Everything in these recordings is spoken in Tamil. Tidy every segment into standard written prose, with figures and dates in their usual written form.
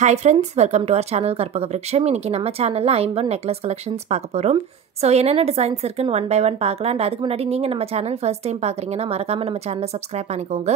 Hi friends, welcome to our channel Karpaga Vriksham. இன்னைக்கு நம்ம சேனல்ல ஐம்பொன் நெக்லஸ் கலெக்ஷன்ஸ் பார்க்க போறோம். சோ என்னென்ன டிசைன்ஸ் இருக்குன்னு ஒன் பை ஒன் பார்க்கலாம். and அதுக்கு முன்னாடி நீங்க நம்ம சேனல் ஃபர்ஸ்ட் டைம் பார்க்கறீங்கன்னா மறக்காம நம்ம சேனலை சப்ஸ்கிரைப் பண்ணிக்கோங்க.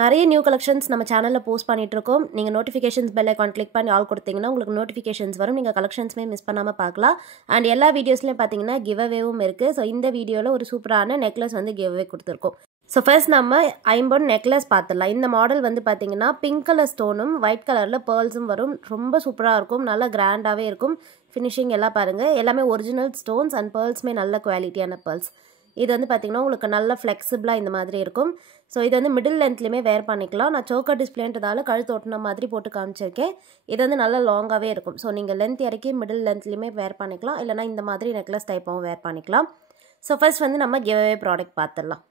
நிறைய நியூ கலெக்ஷன்ஸ் நம்ம சேனல்ல போஸ்ட் பண்ணிட்டு இருக்கோம். நீங்க நோட்டிஃபிகேஷன்ஸ் பெல் ஐகான் கிளிக் பண்ணி ஆல் கொடுத்தீங்கன்னா உங்களுக்கு நோட்டிஃபிகேஷன்ஸ் வரும். நீங்க கலெக்ஷன்ஸ்மே மிஸ் பண்ணாம பார்க்கலாம். and எல்லா வீடியோஸ்லயும் பாத்தீங்கன்னா கிவ் அவேவும் இருக்கு. சோ இந்த வீடியோல ஒரு சூப்பரான நெக்லஸ் வந்து கிவ் அவே கொடுத்திருக்கோம். ஸோ ஃபர்ஸ்ட் நம்ம ஐம்பொன் நெக்லஸ் பார்த்துடலாம். இந்த மாடல் வந்து பார்த்தீங்கன்னா பிங்க் கலர் ஸ்டோனும் ஒயிட் கலரில் பேர்ல்ஸும் வரும். ரொம்ப சூப்பராக இருக்கும், நல்லா கிராண்டாகவே இருக்கும். ஃபினிஷிங் எல்லாம் பாருங்கள், எல்லாமே ஒரிஜினல் ஸ்டோன்ஸ் அண்ட் பேர்ல்ஸுமே நல்ல குவாலிட்டியான பேர்ல்ஸ். இது வந்து பார்த்தீங்கன்னா உங்களுக்கு நல்ல ஃப்ளெக்சிபிளாக இந்த மாதிரி இருக்கும். ஸோ இது வந்து மிடில் லென்த்லேயுமே வேர் பண்ணிக்கலாம். நான் சோக்கர் டிஸ்பிளேன்றதால கழுத்து ஒட்டின மாதிரி போட்டு காமிச்சிருக்கேன். இது வந்து நல்லா லாங்காகவே இருக்கும். ஸோ நீங்கள் லென்த் இறக்கி மிடில் லென்த்லேயுமே வேர் பண்ணிக்கலாம், இல்லைனா இந்த மாதிரி நெக்லஸ் டைப்பாகவும் வேர் பண்ணிக்கலாம். ஸோ ஃபர்ஸ்ட் வந்து நம்ம கிவ் அவே ப்ராடக்ட் பார்த்துடலாம்.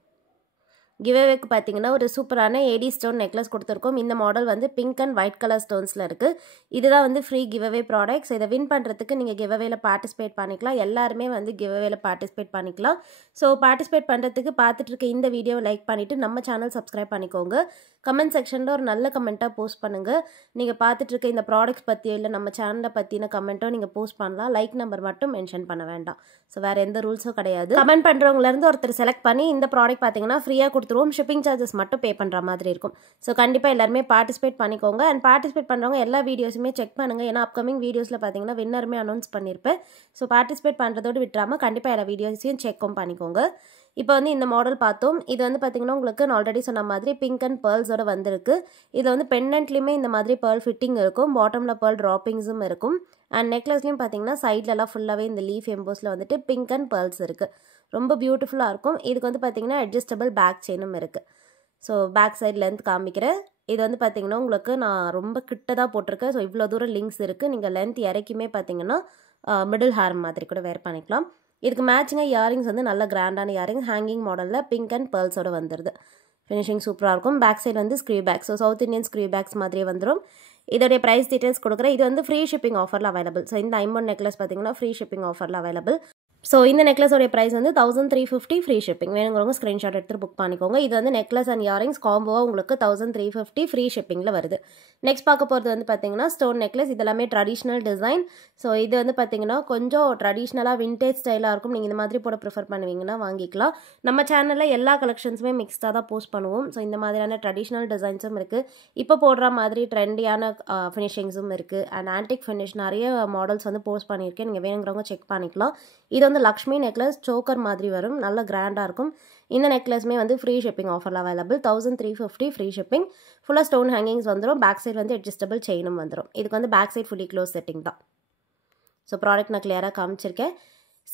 கிவ்அவேக்கு பார்த்தீங்கன்னா ஒரு சூப்பரான ஏடி ஸ்டோன் நெக்லஸ் கொடுத்துருக்கோம். இந்த மாடல் வந்து பிங்க் அண்ட் ஒயிட் கலர் ஸ்டோன்ஸில் இருக்குது. இதுதான் வந்து ஃப்ரீ கிவ்அவே ப்ராடக்ட்ஸ். இதை வின் பண்ணுறதுக்கு நீங்கள் கிவ்அவேல பார்ட்டிசிபேட் பண்ணிக்கலாம். எல்லாருமே வந்து கிவ்அவேல பார்ட்டிசிபேட் பண்ணிக்கலாம். ஸோ பார்ட்டிசிபேட் பண்ணுறதுக்கு பார்த்துட்டு இருக்க இந்த வீடியோவை லைக் பண்ணிவிட்டு நம்ம சேனல் சப்ஸ்கிரைப் பண்ணிக்கோங்க. கமெண்ட் செக்ஷனில் ஒரு நல்ல கமெண்ட்டாக போஸ்ட் பண்ணுங்கள். நீங்கள் பார்த்துட்டு இருக்க இந்த ப்ராடக்ட்ஸ் பற்றியோ இல்லை நம்ம சேனலை பற்றின கமெண்ட்டோ நீங்கள் போஸ்ட் பண்ணலாம். லைக் நம்பர் மட்டும் மென்ஷன் பண்ண வேண்டாம். ஸோ வேறு எந்த ரூல்ஸும் கிடையாது. கமெண்ட் பண்ணுறவங்கலேருந்து ஒருத்தர் செலக்ட் பண்ணி இந்த ப்ராடக்ட் பார்த்தீங்கன்னா ஃப்ரீயாக கொடுத்துருவோம். ஷிப்பிங் சார்ஜஸ் மட்டும் பே பண்ணுற மாதிரி இருக்கும். ஸோ கண்டிப்பாக எல்லாருமே பார்ட்டிசிபேட் பண்ணிக்கோங்க. அண்ட் பார்ட்டிசிபேட் பண்ணுறவங்க எல்லா வீடியோஸுமே செக் பண்ணுங்கள். ஏன்னா அப்கமிங் வீடியோஸில் பார்த்தீங்கன்னா வின்னருமே அனௌன்ஸ் பண்ணியிருப்பேன். ஸோ பார்ட்டிசிபேட் பண்ணுறதோடு விட்டுறாமல் கண்டிப்பாக எல்லா வீடியோஸையும் செக்கும் பண்ணிக்கோங்க. இப்போ வந்து இந்த மாடல் பார்த்தோம். இது வந்து பார்த்தீங்கன்னா உங்களுக்கு நான் ஆல்ரெடி சொன்ன மாதிரி பிங்க் அண்ட் பேர்ல்ஸோட வந்திருக்கு. இதில் வந்து பெண்டன்ட்லேயுமே இந்த மாதிரி பேர்ல் ஃபிட்டிங் இருக்கும், பாட்டமில் பேர்ல் ட்ராப்பிங்ஸும் இருக்கும். அண்ட் நெக்லஸ்லையும் பார்த்தீங்கன்னா சைட்லலாம் ஃபுல்லாகவே இந்த லீஃப் எம்போஸில் வந்துட்டு பிங்க் அண்ட் பேர்ல்ஸ் இருக்குது. ரொம்ப பியூட்டிஃபுல்லாக இருக்கும். இதுக்கு வந்து பார்த்தீங்கன்னா அட்ஜஸ்டபிள் பேக் செயினும் இருக்குது. ஸோ பேக் சைட் லென்த் காமிக்கிறேன். இது வந்து பார்த்தீங்கன்னா உங்களுக்கு நான் ரொம்ப கிட்ட தான் போட்டிருக்கேன். ஸோ இவ்வளோ தூரம் லிங்க்ஸ் இருக்குது. நீங்கள் லென்த் இறக்கியுமே பார்த்தீங்கன்னா மிடில் ஹேர் மாதிரி கூட வேர் பண்ணிக்கலாம். இதுக்கு மேட்சிங்காக இயரிங்ஸ் வந்து நல்ல கிராண்டான இயரிங்ஸ் ஹேங்கிங் மாடலில் பிங்க் அண்ட் பேர்ல்ஸோட வந்துடுது. ஃபினிஷிங் சூப்பராக இருக்கும். பேக் சைடு வந்து screw back, so south Indian screw backs மாதிரியே வந்துடும். இதோடைய ப்ரைஸ் டீட்டெயில்ஸ் கொடுக்குறேன். இது வந்து ஃப்ரீ ஷிப்பிங் ஆஃபரில் அவைலபிள். ஸோ இந்த ஐம்பொன் நெக்லஸ் பார்த்தீங்கன்னா ஃப்ரீ ஷிப்பிங் ஆஃபரில் அவைலபிள். ஸோ இந்த நெக்லஸோடைய ப்ரைஸ் வந்து 1350 ஃப்ரீ ஷிப்பிங். வேணுங்கிறவங்க ஸ்க்ரீன்ஷாட் எடுத்து புக் பண்ணிக்கோங்க. இது வந்து நெக்லஸ் அண்ட் இயரிங்ஸ் காம்போவாக உங்களுக்கு 1350 ஃப்ரீ ஷிப்பிங்கில் வருது. நெக்ஸ்ட் பார்க்க போகிறது வந்து பார்த்தீங்கன்னா ஸ்டோன் நெக்லஸ். இதெல்லாமே ட்ரெடிஷ்னல் டிசைன். ஸோ இது வந்து பார்த்தீங்கன்னா கொஞ்சம் ட்ரெடிஷ்னலாக விண்டேஜ் ஸ்டைலாக இருக்கும். நீங்கள் இந்த மாதிரி போட ப்ரிஃபர் பண்ணுவீங்கன்னா வாங்கிக்கலாம். நம்ம சேனலில் எல்லா கலெக்ஷன்ஸுமே மிக்ஸ்டாக தான் போஸ்ட் பண்ணுவோம். ஸோ இந்த மாதிரியான ட்ரெடிஷ்னல் டிசைன்ஸும் இருக்குது, இப்போ போடுற மாதிரி ட்ரெண்டியான ஃபினிஷிங்ஸும் இருக்குது. அண்ட் ஆன்டிக் ஃபினிஷ் நிறைய மாடல்ஸ் வந்து போஸ்ட் பண்ணியிருக்கேன். நீங்கள் வேணுங்கிறவங்க செக் பண்ணிக்கலாம். இது வந்து லக்ஷ்மி நெக்லஸ், சோக்கர் மாதிரி வரும், நல்ல கிராண்டாக இருக்கும். இந்த நெக்லஸ்மே வந்து ஃப்ரீ ஷிப்பிங் ஆஃபரில் அவைலபிள். 1350 free shipping. ஃபுல்லாக ஸ்டோன் ஹேங்கிங்ஸ் வந்துடும். பேக் சைடு வந்து அட்ஜஸ்டபிள் செயினும் வந்துடும். இதுக்கு வந்து back side fully close setting தான். ஸோ ப்ராடக்ட் நான் கிளியராக காமிச்சிருக்கேன்.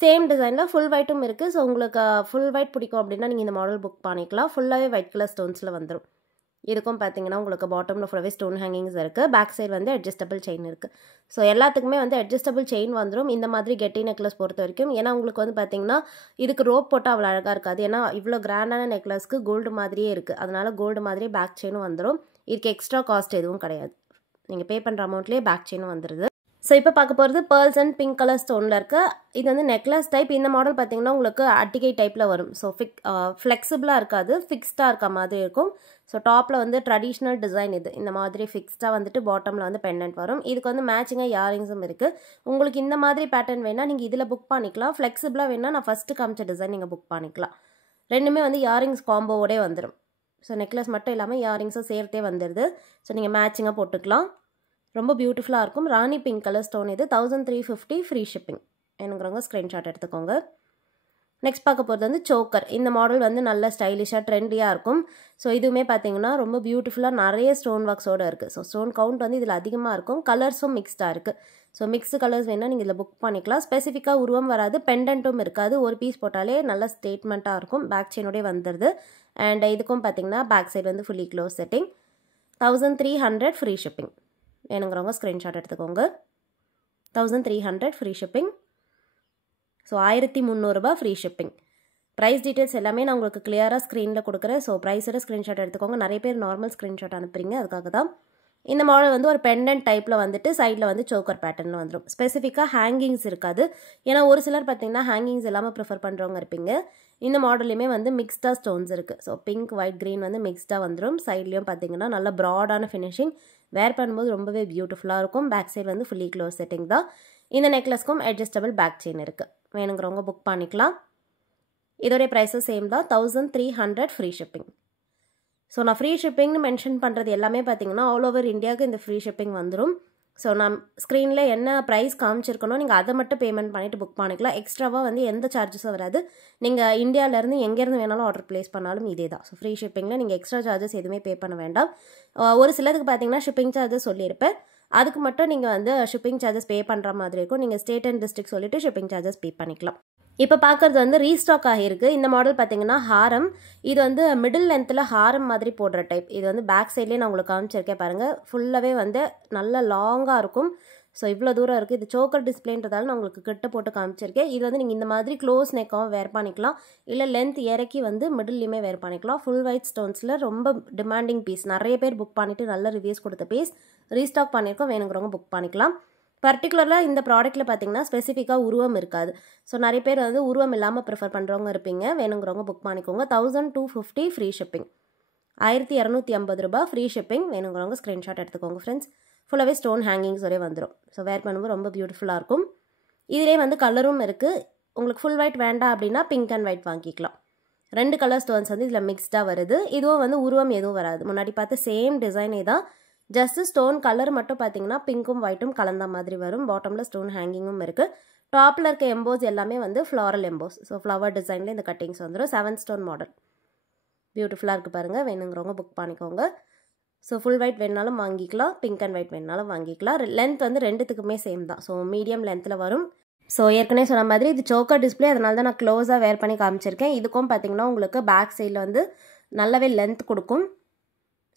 சேம் டிசைனில் ஃபுல் ஒயிட்டும் இருக்குது. ஸோ உங்களுக்கு ஃபுல் ஒயிட் பிடிக்கும் அப்படின்னா நீங்கள் இந்த மாடல் புக் பண்ணிக்கலாம். ஃபுல்லாகவே ஒயிட் கலர் ஸ்டோன்ஸில் வந்துடும். இதுக்கும் பார்த்தீங்கன்னா உங்களுக்கு பாட்டமில் ஃபுல்லாகவே ஸ்டோன் ஹேங்கிங்ஸ் இருக்குது. பேக் சைடு வந்து அட்ஜஸ்டபிள் செயின் இருக்குது. ஸோ எல்லாத்துக்குமே வந்து அட்ஜஸ்டபிள் செயின் வந்துடும் இந்த மாதிரி கெட்டி நெக்லஸ் பொறுத்த வரைக்கும். ஏன்னா உங்களுக்கு வந்து பார்த்தீங்கன்னா இதுக்கு ரோப் போட்டால் அவ்வளோ அழகாக இருக்காது. ஏன்னா இவ்வளோ கிராண்டான நெக்லஸ்க்கு கோல்டு மாதிரியே இருக்குது. அதனால கோல்டு மாதிரியே பேக் செயினும் வந்துடும். இதுக்கு எக்ஸ்ட்ரா காஸ்ட் எதுவும் கிடையாது. நீங்கள் பே பண்ணுற அமௌண்ட்லேயே பேக் செயினும் வந்துடுது. ஸோ இப்போ பார்க்க போகிறது பேர்ல்ஸ் அண்ட் பிங்க் கலர் ஸ்டோனில் இருக்க இது வந்து நெக்லஸ் டைப். இந்த மாடல் பார்த்தீங்கன்னா உங்களுக்கு அட்டிகை டைப்பில் வரும். ஸோ ஃப்ளெக்சிபிளாக இருக்காது, ஃபிக்ஸ்டாக இருக்க மாதிரி இருக்கும். ஸோ டாப்பில் வந்து ட்ரெடிஷ்னல் டிசைன் இது. இந்த மாதிரி ஃபிக்ஸ்டாக வந்துட்டு பாட்டமில் வந்து பெண்டன்ட் வரும். இதுக்கு வந்து மேட்சிங்காக இயரிங்ஸும் இருக்குது. உங்களுக்கு இந்த மாதிரி பேட்டர்ன் வேணால் நீங்கள் இதில் புக் பண்ணிக்கலாம். ஃப்ளெக்சிபிளாக வேணால் நான் ஃபஸ்ட்டு காமிச்ச டிசைன் நீங்கள் புக் பண்ணிக்கலாம். ரெண்டுமே வந்து இயரிங்ஸ் காம்போவோடே வந்துடும். ஸோ நெக்லஸ் மட்டும் இல்லாமல் இயரிங்ஸும் சேர்த்தே வந்துடுது. ஸோ நீங்கள் மேட்சிங்காக போட்டுக்கலாம். ரொம்ப பியூட்டிஃபுல்லாக இருக்கும். ராணி பிங்க் கலர் ஸ்டோன். இது 1350 ஃப்ரீ ஷிப்பிங். வேணுங்கிறவங்க ஸ்க்ரீன்ஷாட் எடுத்துக்கோங்க. நெக்ஸ்ட் பார்க்க போகிறது வந்து சோக்கர். இந்த மாடல் வந்து நல்ல ஸ்டைலிஷாக ட்ரெண்டியாக இருக்கும். ஸோ இதுவுமே பார்த்தீங்கன்னா ரொம்ப பியூட்டிஃபுல்லாக நிறைய ஸ்டோன் ஒர்க்ஸோடு இருக்குது. ஸோ ஸ்டோன் கவுண்ட் வந்து இதில் அதிகமாக இருக்கும். கலர்ஸும் மிக்ஸ்டாக இருக்குது. ஸோ மிக்ஸ்டு கலர்ஸ் வேணால் நீங்கள் இதில் புக் பண்ணிக்கலாம். ஸ்பெசிஃபிக்காக உருவம் வராது, பெண்டன்ட்டும் இருக்காது. ஒரு பீஸ் போட்டாலே நல்ல ஸ்டேட்மெண்ட்டாக இருக்கும். பேக் செயினோடே வந்துடுது. அண்ட் இதுக்கும் பார்த்தீங்கன்னா பேக் சைடு வந்து fully close setting. 1300 free shipping. வேணுங்கிறவங்க ஸ்க்ரீன்ஷாட் எடுத்துக்கோங்க. 1300 free shipping. So 1300 free shipping. Price details எல்லாமே நான் உங்களுக்கு கிளியராக ஸ்க்ரீனில் கொடுக்குறேன். ஸோ ப்ரைஸோட ஸ்க்ரீன்ஷாட் எடுத்துக்கோங்க. நிறைய பேர் நார்மல் ஸ்க்ரீன்ஷாட் அனுப்புறீங்க, அதுக்காக தான். இந்த மாடல் வந்து ஒரு பெண்டன்ட் டைப்பில் வந்துட்டு சைடில் வந்து சோக்கர் பேட்டர்னில் வந்துடும். ஸ்பெசிஃபிக்காக ஹேங்கிங்ஸ் இருக்காது. ஏன்னா ஒரு சிலர் பார்த்தீங்கன்னா ஹேங்கிங்ஸ் இல்லாமல் ப்ரிஃபர் பண்ணுறவங்க இருப்பீங்க. இந்த மாடலுமே வந்து மிக்ஸ்டாக ஸ்டோன்ஸ் இருக்குது. ஸோ பிங்க் ஒயிட் க்ரீன் வந்து மிக்ஸ்டாக வந்துடும். சைட்லேயும் பார்த்தீங்கன்னா நல்ல ப்ராடான ஃபினிஷிங், வேர் பண்ணும்போது ரொம்பவே பியூட்டிஃபுல்லாக இருக்கும். பேக் சைடு வந்து ஃபுல்லி க்ளோஸ் செட்டிங் தான். இந்த நெக்லஸ்க்கும் அட்ஜஸ்டபிள் பேக் செயின் இருக்குது. வேணுங்கிறவங்க புக் பண்ணிக்கலாம். இதோடைய ப்ரைஸும் சேம் தான், 1300 ஃப்ரீ ஷிப்பிங். ஸோ நான் ஃப்ரீ ஷிப்பிங்னு மென்ஷன் பண்ணுறது எல்லாமே பார்த்தீங்கன்னா ஆல் ஓவர் இந்தியாவுக்கு இந்த ஃப்ரீ ஷிப்பிங் வந்துடும். ஸோ நான் ஸ்க்ரீனில் என்ன ப்ரைஸ் காமிச்சிருக்கணும் நீங்கள் அதை மட்டும் பேமெண்ட் பண்ணிவிட்டு புக் பண்ணிக்கலாம். எக்ஸ்ட்ராவாக வந்து எந்த சார்ஜஸும் வராது. நீங்கள் இந்தியாவிலேருந்து எங்கேருந்து வேணாலும் ஆர்டர் ப்ளேஸ் பண்ணாலும் இதே தான். ஸோ ஃப்ரீ ஷிப்பிங்கில் நீங்கள் எக்ஸ்ட்ரா சார்ஜஸ் எதுவுமே பே பண்ண வேண்டாம். ஒரு சிலருக்கு பார்த்தீங்கன்னா ஷிப்பிங் சார்ஜஸ் சொல்லியிருப்பேன். அதுக்கு மட்டும் நீங்கள் வந்து ஷிப்பிங் சார்ஜஸ் பே பண்ணுற மாதிரி இருக்கும். நீங்கள் ஸ்டேட் அண்ட் டிஸ்ட்ரிக்ட் சொல்லிவிட்டு ஷிப்பிங் சார்ஜஸ் பே பண்ணிக்கலாம். இப்போ பார்க்குறது வந்து ரீஸ்டாக் ஆகிருக்கு. இந்த மாடல் பார்த்தீங்கன்னா ஹாரம். இது வந்து மிடில் லென்த்தில் ஹாரம் மாதிரி போடுற டைப். இது வந்து பேக் சைட்லேயே நான் உங்களுக்கு காமிச்சிருக்கேன் பாருங்கள். ஃபுல்லாகவே வந்து நல்ல லாங்காக இருக்கும். ஸோ இவ்வளோ தூரம் இருக்குது. இது சோக்கர் டிஸ்பிளேன்றதால நான் உங்களுக்கு கிட்ட போட்டு காமிச்சிருக்கேன். இது வந்து நீங்கள் இந்த மாதிரி க்ளோஸ் நெக்காகவும் வேர் பண்ணிக்கலாம். இல்லை லென்த் இறக்கி வந்து மிடில்லையுமே வேர் பண்ணிக்கலாம். ஃபுல் ஒயிட் ஸ்டோன்ஸில் ரொம்ப டிமாண்டிங் பீஸ். நிறைய பேர் புக் பண்ணிவிட்டு நல்ல ரிவ்யூஸ் கொடுத்த பீஸ். ரீஸ்டாக் பண்ணியிருக்கோம். வேணுங்கிறவங்க புக் பண்ணிக்கலாம். பர்டிகுலராக இந்த ப்ராடக்ட்டில் பார்த்தீங்கன்னா ஸ்பெசிஃபிக்காக உருவம் இருக்காது. ஸோ நிறைய பேர் வந்து உருவம் இல்லாமல் ப்ரிஃபர் பண்ணுறவங்க இருப்பீங்க. வேணுங்கிறவங்க புக் பண்ணிக்கோங்க. 1250 ஃப்ரீ ஷிப்பிங். 1250 ரூபாய் ஃப்ரீ ஷிப்பிங். வேணுங்கிறவங்க ஸ்க்ரீன்ஷாட் எடுத்துக்கோங்க ஃப்ரெண்ட்ஸ். ஃபுல்லாகவே ஸ்டோன் ஹேங்கிங்ஸ் ஒரே வந்துடும். ஸோ வேர் பண்ணும்போது ரொம்ப பியூட்டிஃபுல்லாக இருக்கும். இதிலே வந்து கலரும் இருக்குது. உங்களுக்கு ஃபுல் ஒயிட் வேண்டாம் அப்படின்னா பிங்க் அண்ட் ஒயிட் வாங்கிக்கலாம். 2 கலர் ஸ்டோன்ஸ் வந்து இதில் மிக்ஸ்டாக வருது. இதுவும் வந்து உருவம் எதுவும் வராது. முன்னாடி பார்த்து சேம் டிசைனே தான். ஜஸ்ட் ஸ்டோன் கலர் மட்டும் பார்த்தீங்கன்னா பிங்க்கும் ஒயிட்டும் கலந்த மாதிரி வரும். பாட்டமில் ஸ்டோன் ஹேங்கிங்கும் இருக்குது. டாப்பில் இருக்க எம்போஸ் எல்லாமே வந்து ஃப்ளாரல் எம்போஸ். ஸோ ஃப்ளவர் டிசைனில் இந்த கட்டிங்ஸ் வந்துடும். 7 ஸ்டோன் மாடல் பியூட்டிஃபுல்லாக இருக்குது பாருங்கள். வேணுங்கிறவங்க புக் பண்ணிக்கோங்க. ஸோ ஃபுல் ஒயிட் வேணாலும் வாங்கிக்கலாம். பிங்க் அண்ட் ஒயிட் வேணாலும் வாங்கிக்கலாம். லென்த் வந்து ரெண்டுத்துக்குமே சேம் தான். ஸோ மீடியம் லென்த்தில் வரும். ஸோ ஏற்கனவே சொன்ன மாதிரி இது சோக்கர் டிஸ்பிளே. அதனால தான் நான் க்ளோஸாக வேர் பண்ணி காமிச்சிருக்கேன். இதுக்கும் பார்த்தீங்கன்னா உங்களுக்கு பேக் சைடில் வந்து நல்லாவே லென்த் கொடுக்கும்.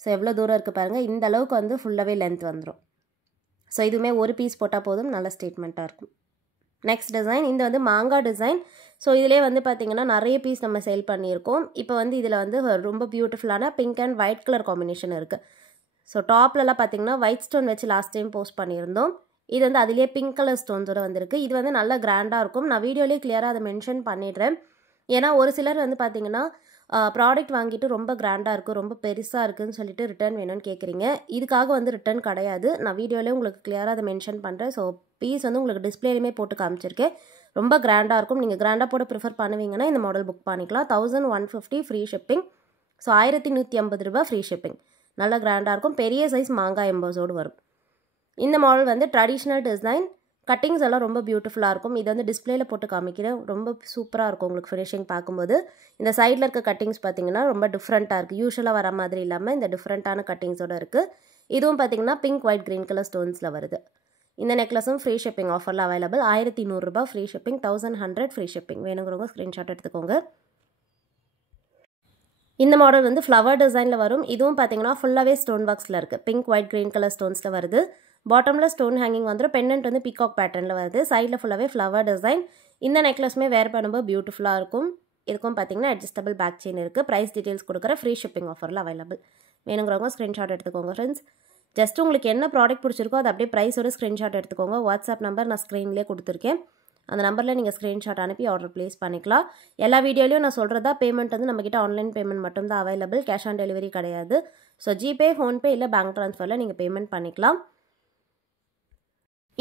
ஸோ எவ்வளோ தூரம் இருக்குது பாருங்கள். இந்த அளவுக்கு வந்து ஃபுல்லாகவே லென்த் வந்துடும். ஸோ இதுவுமே ஒரு பீஸ் போட்டால் போதும். நல்ல ஸ்டேட்மெண்ட்டாக இருக்கும். நெக்ஸ்ட் டிசைன் இந்த வந்து மாங்காய் டிசைன். ஸோ இதிலே வந்து பார்த்திங்கன்னா நிறைய பீஸ் நம்ம சேல் பண்ணியிருக்கோம். இப்போ வந்து இதில் வந்து ரொம்ப பியூட்டிஃபுல்லான pink and white colour combination இருக்குது. ஸோ டாப்லலாம் பார்த்திங்கன்னா ஒயிட் ஸ்டோன் வச்சு லாஸ்ட் டைம் போஸ்ட் பண்ணியிருந்தோம். இது வந்து அதிலே பிங்க் கலர் ஸ்டோன்ஸோடு வந்திருக்கு. இது வந்து நல்ல கிராண்டாக இருக்கும். நான் வீடியோலேயே கிளியராக அதை மென்ஷன் பண்ணிடுறேன். ஏன்னா ஒரு சிலர் வந்து பார்த்திங்கன்னா ப்ராடக்ட் வாங்கிட்டு ரொம்ப கிராண்டாக இருக்குது, ரொம்ப பெருசாக இருக்குதுன்னு சொல்லிட்டு ரிட்டர்ன் வேணும்னு கேட்குறீங்க. இதுக்காக வந்து ரிட்டர்ன் கிடையாது. நான் வீடியோலேயே உங்களுக்கு கிளியராக அதை மென்ஷன் பண்ணுறேன். ஸோ பீஸ் வந்து உங்களுக்கு டிஸ்பிளேலையுமே போட்டு காமிச்சிருக்கேன். ரொம்ப கிராண்டாக இருக்கும். நீங்கள் கிராண்டாக போட ப்ரிஃபர் பண்ணுவீங்கன்னா இந்த மாடல் புக் பண்ணிக்கலாம். 1150 ஃப்ரீ ஷிப்பிங். ஸோ 1150 ரூபாய் ஃப்ரீ ஷிப்பிங். நல்லா கிராண்டாக இருக்கும். பெரிய சைஸ் மாங்காய் எம்போஸோடு வரும். இந்த மாடல் வந்து ட்ரெடிஷ்னல் டிசைன். கட்டிங்ஸ் எல்லாம் ரொம்ப பியூட்டிஃபுல்லாக இருக்கும். இது வந்து டிஸ்பிளேல போட்டு காமிக்கிறேன். ரொம்ப சூப்பராக இருக்கும் உங்களுக்கு ஃபினிஷிங் பார்க்கும்போது. இந்த சைடில் இருக்க கட்டிங்ஸ் பார்த்தீங்கன்னா ரொம்ப டிஃப்ரெண்ட்டாக இருக்குது. யூஸ்வலாக வர மாதிரி இல்லாமல் இந்த டிஃப்ரெண்ட்டான கட்டிங்ஸோடு இருக்குது. இதுவும் பார்த்தீங்கன்னா பிங்க் ஒயிட் க்ரீன் கலர் ஸ்டோன்ஸில் வருது. இந்த நெக்லஸும் ஃப்ரீ ஷிப்பிங் ஆஃபரில் அவைலபிள். 1100 ரூபாய் ஃப்ரீ ஷிப்பிங். 1100 free shipping. வேணுங்கிறவங்க ஸ்க்ரீன்ஷாட் எடுத்துக்கோங்க. இந்த மாடல் வந்து ஃப்ளவர் டிசைனில் வரும். இதுவும் பார்த்தீங்கன்னா ஃபுல்லாகவே ஸ்டோன் பாக்ஸில் இருக்குது. பிங்க் ஒயிட் க்ரீன் கலர் ஸ்டோன்ஸில் வருது. பாட்டமில் ஸ்டோன் ஹேங்கிங் வந்துடும். பெண்டன்ட் வந்து பீகாக் பேட்டர்னில் வருது. சைடில் ஃபுல்லாகவே ஃப்ளவர் டிசைன். இந்த நெக்லஸுமே வேர் பண்ணும்போது பியூட்டிஃபுல்லாக இருக்கும். இதுக்கும் பார்த்தீங்கன்னா அட்ஜஸ்டபிள் பேக் செயின் இருக்குது. ப்ரைஸ் டீட்டெயில்ஸ் கொடுக்குற ஃப்ரீ ஷிப்பிங் ஆஃபரில் அவைலபிள். வேணுங்கிறவங்க ஸ்க்ரீன்ஷாட் எடுத்துக்கோங்க ஃப்ரெண்ட்ஸ். ஜஸ்ட் உங்களுக்கு என்ன ப்ராடக்ட் பிடிச்சிருக்கோ அது அப்படியே ப்ரைஸோட ஸ்க்ரீன்ஷாட் எடுத்துக்கோங்க. வாட்ஸ்அப் நம்பர் நான் ஸ்க்ரீன்லேயே கொடுத்துருக்கேன். அந்த நம்பரில் நீங்கள் ஸ்க்ரீன்ஷாட் அனுப்பி ஆர்டர் ப்ளேஸ் பண்ணிக்கலாம். எல்லா வீடியோலையும் நான் சொல்கிறதா பேமெண்ட் வந்து நம்மக்கிட்ட ஆன்லைன் பேமெண்ட் மட்டும் தான் அவைலபிள். கேஷ் ஆன் டெலிவரி கிடையாது. ஸோ ஜிபே, ஃபோன்பே இல்லை பேங்க் ட்ரான்ஸ்ஃபரில் நீங்கள் பேமெண்ட் பண்ணிக்கலாம்.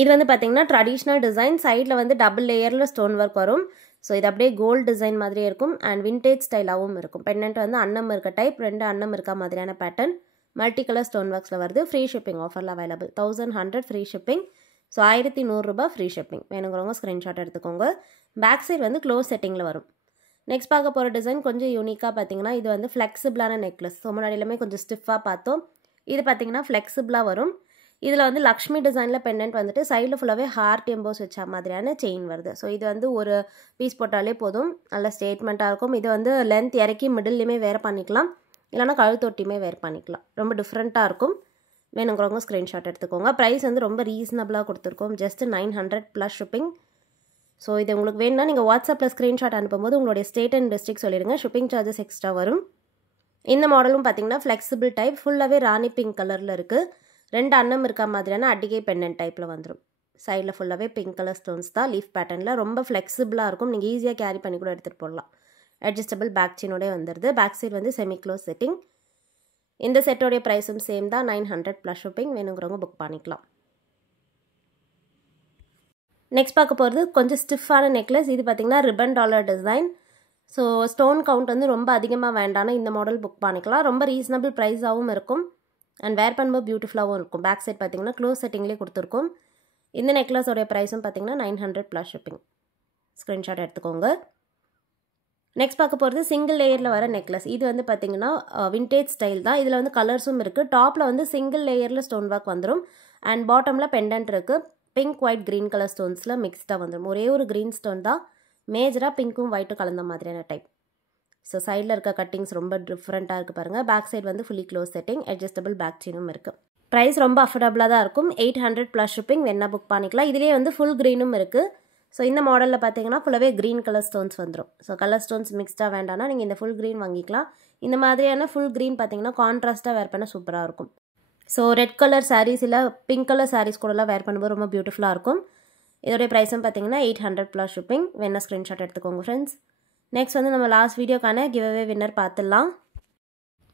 இது வந்து பார்த்தீங்கன்னா ட்ரெடிஷ்னல் டிசைன். சைடில் வந்து டபுள் லேயரில் ஸ்டோன் ஒர்க் வரும். ஸோ இது அப்படியே கோல்டு டிசைன் மாதிரியே இருக்கும். அண்ட் விண்டேஜ் ஸ்டைலாகவும் இருக்கும். பெண்டன்ட் வந்து அன்னம் இருக்க டைப், 2 அன்னம் இருக்க மாதிரியான பேட்டர்ன். மல்டி கலர் ஸ்டோன் ஒர்க்ஸில் வருது. ஃப்ரீ ஷிப்பிங் ஆஃபரில் அவைலபிள். 1100 free shipping. ஸோ 1100 ரூபாய் ஃப்ரீ ஷிப்பிங். வேணுங்கிறவங்க ஸ்க்ரீன்ஷாட் எடுத்துக்கோங்க. பேக் சைடு வந்து க்ளோஸ் செட்டிங்கில் வரும். நெக்ஸ்ட் பார்க்க போகிற டிசைன் கொஞ்சம் யூனிக்காக பார்த்தீங்கன்னா இது வந்து ஃப்ளெக்சிபிளான நெக்லஸ். ஸோ முன்னாடி எல்லாமே கொஞ்சம் ஸ்டிஃபாக பார்த்தோம். இது பார்த்தீங்கன்னா ஃப்ளெக்சிபிளாக வரும். இதில் வந்து லக்ஷ்மி டிசைனில் பெண்டன்ட் வந்துட்டு சைடில் ஃபுல்லாகவே ஹார்ட் எம்போஸ் வச்ச மாதிரியான செயின் வருது. ஸோ இது வந்து ஒரு பீஸ் போட்டாலே போதும். நல்ல ஸ்டேட்மெண்ட்டாக இருக்கும். இது வந்து லென்த் இறக்கி மிடில்லையுமே வேர் பண்ணிக்கலாம். இல்லைனா கழுத்தொட்டியுமே வேர் பண்ணிக்கலாம். ரொம்ப டிஃப்ரெண்ட்டாக இருக்கும். வேணுங்கிறவங்க ஸ்க்ரீன்ஷாட் எடுத்துக்கோங்க. ப்ரைஸ் வந்து ரொம்ப ரீசனபிளாக கொடுத்துருக்கோம். Just 900 plus shipping. ஸோ இது உங்களுக்கு வேணும்னா நீங்கள் வாட்ஸ்அப்பில் ஸ்க்ரீன்ஷாட் அனுப்பும்போது உங்களுடைய ஸ்டேட் அண்ட் டிஸ்ட்ரிக்ட் சொல்லிடுங்க. ஷிப்பிங் சார்ஜஸ் எக்ஸ்ட்ரா வரும். இந்த மாடலும் பார்த்தீங்கன்னா ஃப்ளெக்சிபிள் டைப். ஃபுல்லாகவே ராணி பிங்க் கலரில் இருக்குது. 2 அன்னம் இருக்க மாதிரியான அட்டிகை பெண்டன்ட் டைப்பில் வந்துடும். சைடில் ஃபுல்லாகவே பிங்க் கலர் ஸ்டோன்ஸ் தான் லீஃப் பேட்டர்னில். ரொம்ப ஃப்ளெக்சிபிளாக இருக்கும். நீங்கள் ஈஸியாக கேரி பண்ணி கூட எடுத்துகிட்டு போடலாம். அட்ஜஸ்டபிள் பேக் செயினோடய வந்துடுது. பேக் சைடு வந்து செமி க்ளோஸ் செட்டிங். இந்த செட்டோடைய ப்ரைஸும் சேம் தான், 900 ப்ளஸ் ஷிப்பிங். வேணுங்கிறவங்க புக் பண்ணிக்கலாம். நெக்ஸ்ட் பார்க்க போகிறது கொஞ்சம் ஸ்டிஃபான நெக்லஸ். இது பார்த்திங்கன்னா ribbon dollar design. So stone count வந்து ரொம்ப அதிகமாக வேண்டாம்னா இந்த மாடல் புக் பண்ணிக்கலாம். ரொம்ப ரீசனபிள் ப்ரைஸாகவும் இருக்கும் அண்ட் வேர் பண்ணும்போது பியூட்டிஃபுல்லாகவும் இருக்கும். பேக் சைட் பார்த்திங்கன்னா க்ளோஸ் செட்டிங்லேயே கொடுத்துருக்கும். இந்த நெக்லஸோடைய ப்ரைஸும் பார்த்திங்கன்னா 900 ப்ளஸ் ஷிப்பிங். ஸ்க்ரீன்ஷாட் எடுத்துக்கோங்க. நெக்ஸ்ட் பார்க்க போகிறது சிங்கிள் லேயரில் வர நெக்லஸ். இது வந்து பார்த்திங்கன்னா விண்டேஜ் ஸ்டைல் தான். இதில் வந்து கலர்ஸும் இருக்குது. டாப்பில் வந்து சிங்கிள் லேயரில் ஸ்டோன் ஒர்க் வந்துடும் அண்ட் பாட்டமில் பெண்டன்ட் இருக்குது. பிங்க் ஒயிட் க்ரீன் கலர் ஸ்டோன்ஸில் மிக்ஸ்டாக வந்துடும். ஒரே ஒரு க்ரீன் ஸ்டோன் தான், மேஜராக பிங்க்கும் ஒயிட்டும் கலந்த மாதிரியான டைப். ஸோ சைடில் இருக்க கட்டிங்ஸ் ரொம்ப டிஃப்ரெண்ட்டாக இருக்குது பாருங்கள். பேக் சைடு வந்து fully close setting, adjustable back செயினும் இருக்குது. ப்ரைஸ் ரொம்ப அஃபோர்டபுளாக தான் இருக்கும். 800 ப்ளஸ் ஷிப்பிங். வேணா புக் பண்ணிக்கலாம். இதிலே வந்து ஃபுல் க்ரீனும் இருக்குது. ஸோ இந்த மாடலில் பார்த்தீங்கன்னா ஃபுல்லாகவே க்ரீன் கலர் ஸ்டோன்ஸ் வந்துடும். ஸோ கலர் ஸ்டோன்ஸ் மிக்ஸ்டாக வேண்டாம்னா நீங்கள் இந்த ஃபுல் க்ரீன் வாங்கிக்கலாம். இந்த மாதிரியான ஃபுல் க்ரீன் பார்த்தீங்கன்னா கான்ட்ராஸ்ட்டாக வேர் பண்ண சூப்பராக இருக்கும். ஸோ ரெட் கலர் சாரீஸ் இல்லை பிங்க் கலர் சாரீஸ் கூடலாம் வேர் பண்ணும்போது ரொம்ப பியூட்டிஃபுல்லாக இருக்கும். இதோடைய ப்ரைஸும் பார்த்தீங்கன்னா 800 ப்ளஸ் ஷிப்பிங். வேணா ஸ்க்ரீன்ஷாட் எடுத்துக்கோங்க ஃப்ரெண்ட்ஸ். நெக்ஸ்ட் வந்து நம்ம லாஸ்ட் வீடியோக்கான கிவ்அவே வின்னர் பார்த்துடலாம்.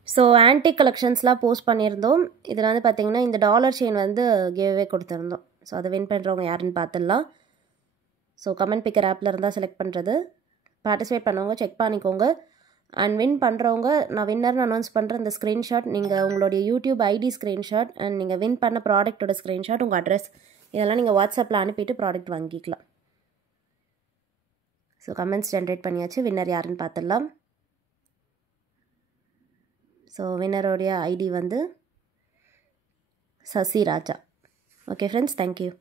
ஸோ ஆன்டிக் கலெக்ஷன்ஸ்லாம் போஸ்ட் பண்ணியிருந்தோம். இதில் வந்து பார்த்தீங்கன்னா இந்த டாலர் செயின் வந்து கிவ்அவே கொடுத்துருந்தோம். ஸோ அதை வின் பண்ணுறவங்க யாருன்னு பார்த்துடலாம். ஸோ கமெண்ட் பிக்கர் ஆப்பில் இருந்தால் செலக்ட் பண்ணுறது. பார்ட்டிசிபேட் பண்ணவங்க செக் பண்ணிக்கோங்க. அண்ட் வின் பண்ணுறவங்க நான் வின்னர்னு அனௌன்ஸ் பண்ணுற இந்த ஸ்க்ரீன்ஷாட், நீங்கள் உங்களுடைய யூடியூப் ஐடி ஸ்க்ரீன்ஷாட் அண்ட் நீங்கள் வின் பண்ண ப்ராடக்ட்டோட ஸ்க்ரீன்ஷாட், உங்கள் அட்ரஸ் இதெல்லாம் நீங்கள் வாட்ஸ்அப்பில் அனுப்பிட்டு ப்ராடக்ட் வாங்கிக்கலாம். ஸோ கமெண்ட்ஸ் ஜென்ரேட் பண்ணியாச்சு. வின்னர் யாருன்னு பார்த்துடலாம். ஸோ வின்னரோடைய ஐடி வந்து Sasi Raja. Okay friends, thank you.